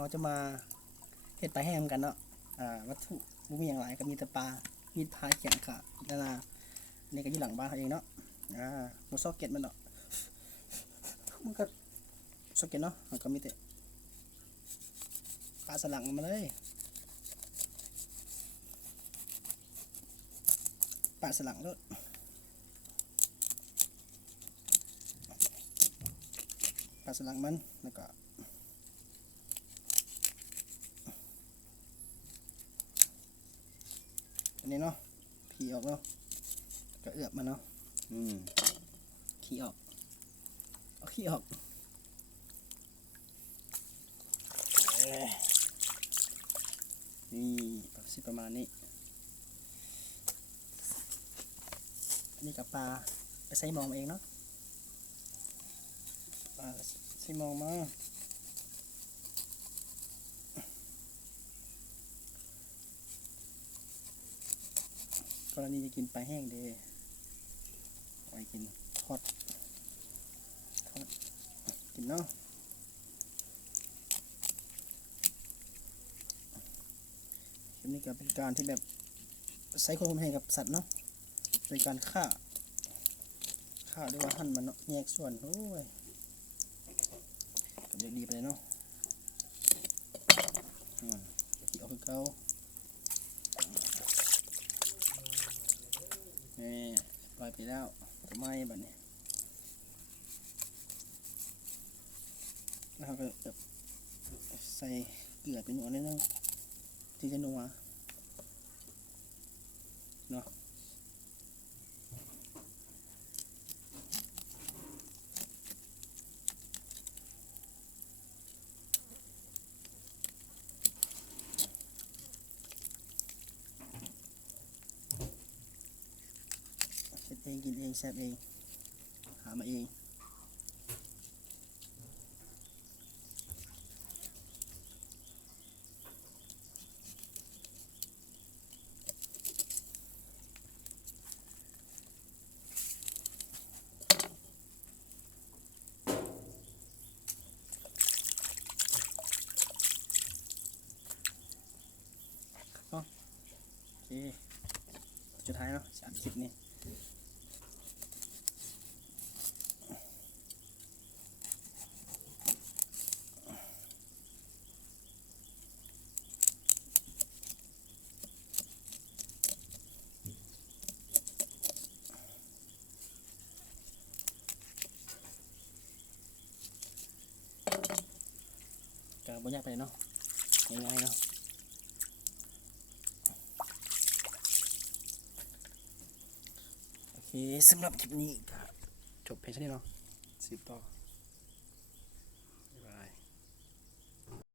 เขาจะมาเห็ดปลาแห้งกันเนาะวัตถุบุ้มีอย่างไรก็มีแต่ปลามีดพายเขียงขาดารานี่ก็อยู่หลังบ้านเขาเองเนาะรถซอกเก็ตมันเนาะมันก็ซอกเก็ตเนาะมันก็มีแต่ปลาสลังมาเลยปลาสลังแล้วปลาสลังมันแล้วก็อันนี้เนาะผีออกเนาะก็เอือบมาเนาะขี้ออกเอาขี้ออกนี่ประมาณนี้อันนี้กับปลาไปใส่หมองเองเนาะปลาใส่หมองมากรณีจะกินปลาแห้งเด้ไว้กินทอดกินเนาะคลิปนี้ก็เป็นการที่แบบใช้ความให้กับสัตว์เนาะโดยการฆ่าหรือว่าหั่นมันเนาะแยกส่วนโอ้ยเดี๋ยวดีไปเลยเนาะขี้ออกคือเก่านี่ปล่อยไปแล้วจะไหม้แบบนี้แล้วก็แบบใส่เกลือเป็นหัวนิดนึงที่จะนัวเนาะเช็ดเองกินเองแซ่บเองหามาเองโอเคสุดท้ายเนาะ3 คลิปนี้ก็บ่ยากไปเนาะง่ายๆเนาะโอเคสำหรับคลิปนี้ก็จบเพียงเท่านี้เนาะสืบต่อ